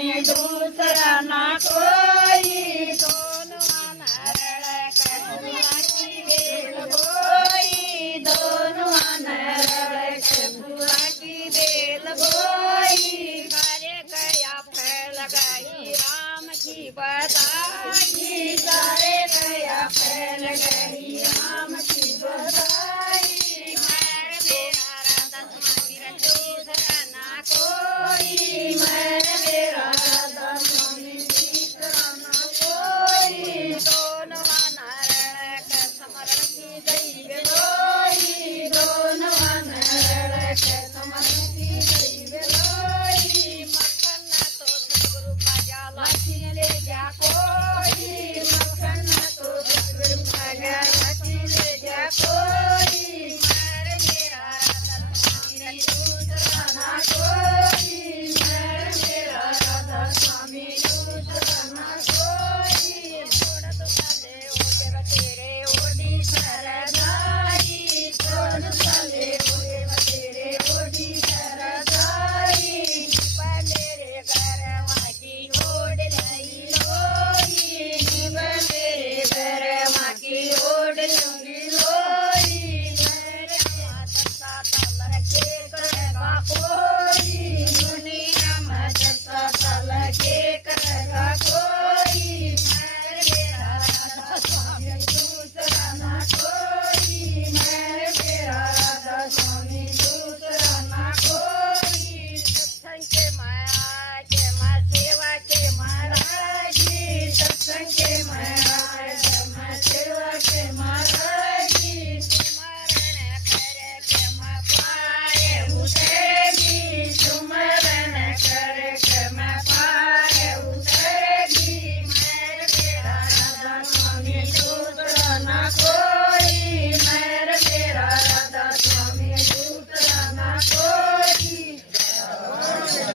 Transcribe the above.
दूसरा ना कोई दोनों नारळ कंकुआची बेल बोई दोनों नारळ कंकुआची बेल बोई कार्य गया फैल गई राम की बधाई सारे गया फैल गई राम